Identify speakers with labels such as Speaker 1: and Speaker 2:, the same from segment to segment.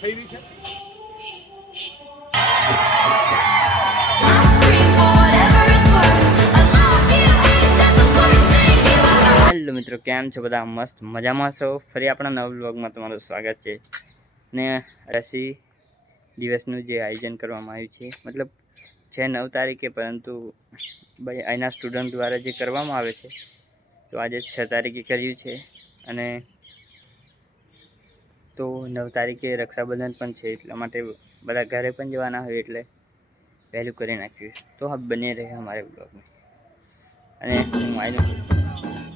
Speaker 1: થઈ રહી છે
Speaker 2: મિત્રો, કેમ છો બધા? મસ્ત મજામાં છો? ફરી આપણા નવ બ્લોગમાં તમારું સ્વાગત છે. ને રસી દિવસનું જે આયોજન કરવામાં આવ્યું છે, મતલબ છે નવ તારીખે, પરંતુ ભાઈ, અહીંના સ્ટુડન્ટ દ્વારા જે કરવામાં આવે છે, તો આજે છ તારીખે કર્યું છે. અને તો નવ તારીખે રક્ષાબંધન પણ છે, એટલા માટે બધા ઘરે પણ જવાના હોય એટલે વહેલું કરી નાખ્યું તો હા બને રહે અમારે બ્લોગમાં અને હું આવ્યો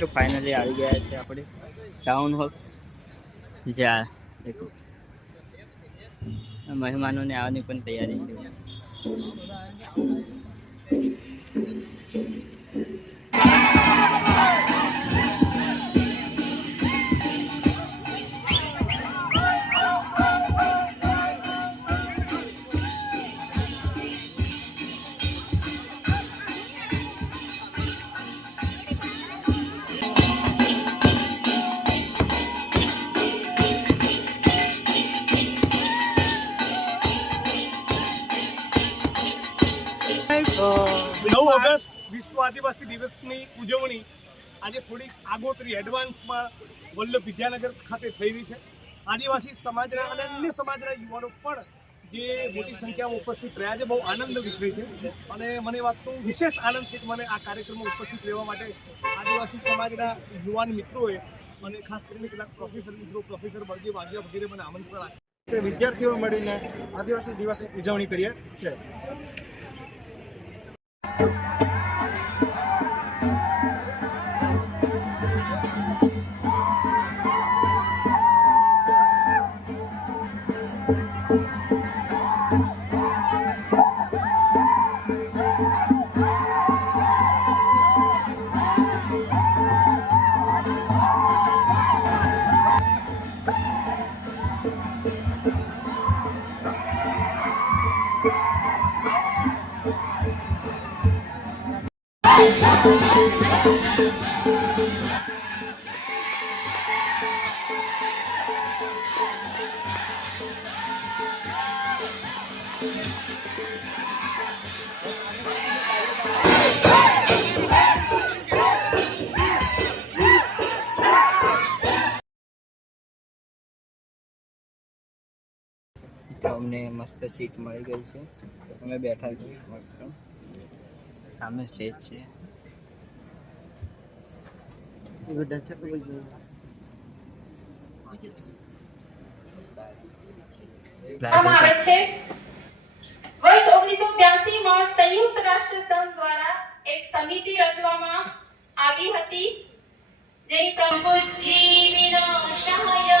Speaker 2: મિત્રો ફાઇનલી આવી ગયા છે આપણે. ટાઉન હોલ જ્યાં દેખો. મહેમાનોને આવવાની પણ તૈયારી છે.
Speaker 1: વિશ્વ આદિવાસી દિવસની ઉજવણી આજે થોડીક આગોતરી એડવાન્સમાં વલ્લભ વિદ્યાનગર ખાતે થઈ રહી છે. આદિવાસી સમાજના અને અન્ય સમાજના યુવાનો પણ જે મોટી સંખ્યામાં ઉપસ્થિત રહ્યા છે, બહુ આનંદ વિષય છે. અને મને વાત તો વિશેષ આનંદ છે કે મને આ કાર્યક્રમમાં ઉપસ્થિત રહેવા માટે આદિવાસી સમાજના યુવાન મિત્રોએ અને ખાસ કરીને કેટલાક પ્રોફેસર મિત્રો પ્રોફેસર બળદેવ વાઘિયા વગેરે મને આમંત્રણ આપ્યું.
Speaker 3: વિદ્યાર્થીઓ મળીને આદિવાસી દિવસની ઉજવણી કરીએ છીએ.
Speaker 2: મસ્ત સીટ મળી ગઈ છે. અમે બેઠા છીએ મસ્ત. સામે સ્ટેજ છે.
Speaker 4: વર્ષ ઓગણીસો બ્યાસી સંયુક્ત રાષ્ટ્ર સંઘ દ્વારા એક સમિતિ રચવામાં આવી હતી. જે પ્રબુદ્ધિ
Speaker 3: વિનાશાય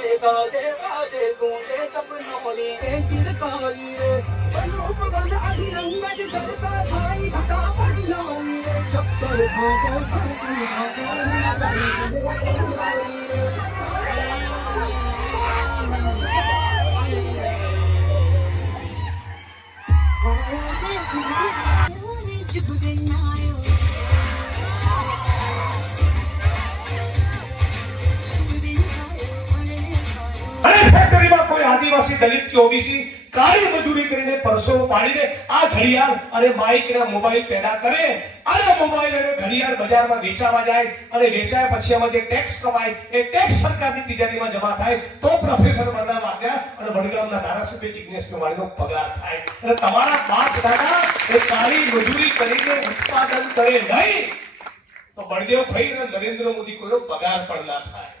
Speaker 3: I'm not
Speaker 5: going. I'm not going દલિત કે ઓબીસી કાળી મજૂરી કરીને પરસો પાડીને આ ઘડિયાળ અને માઇક ના મોબાઈલ પેદા કરે. અને મોબાઈલ અને ઘડિયાળ બજારમાં વેચાવા જાય અને વેચાય પછી એમાં જે ટેક્સ કમાય, એ ટેક્સ સરકારની તિજોરીમાં જમા થાય, તો પ્રોફેસર બનવા વાગ્યા અને વડગામના ધારાસભ્ય જિગ્નેશ મેવાણીનો પગાર થાય. અને તમારા બાપ દાદા એ કાળી મજૂરી કરીને ઉત્પાદન કરે નહીં, તો બળદેવ ભાઈ અને નરેન્દ્ર મોદી કોઈનો પગાર પણ ના થાય.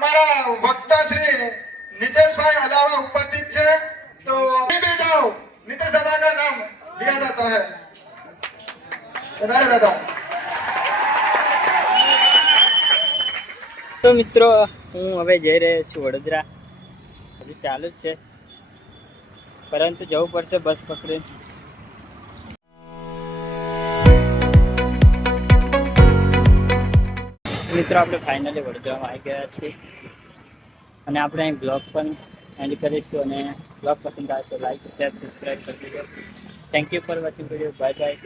Speaker 6: અમારા વક્તા શ્રી नितेशભાઈ અલાવા ઉપસ્થિત
Speaker 7: છે. તો બે જાઓ. नितेश दादा का नाम लिया जाता है दादा
Speaker 2: તો મિત્રો, હું હવે જઈ રહ્યો છું વડોદરા. હજી ચાલુ જ છે. પરંતુ જવું પડશે બસ પકડીને. મિત્રો, આપણે ફાઇનલી વડોદરામાં આવી ગયા છીએ. અને આપણે અહીં બ્લોગ પણ એન્ડ કરીશું અને બ્લોગ પસંદ આવે તો લાઈક શેર સબસ્ક્રાઈબ કરી દેજો. Thank you for watching video bye bye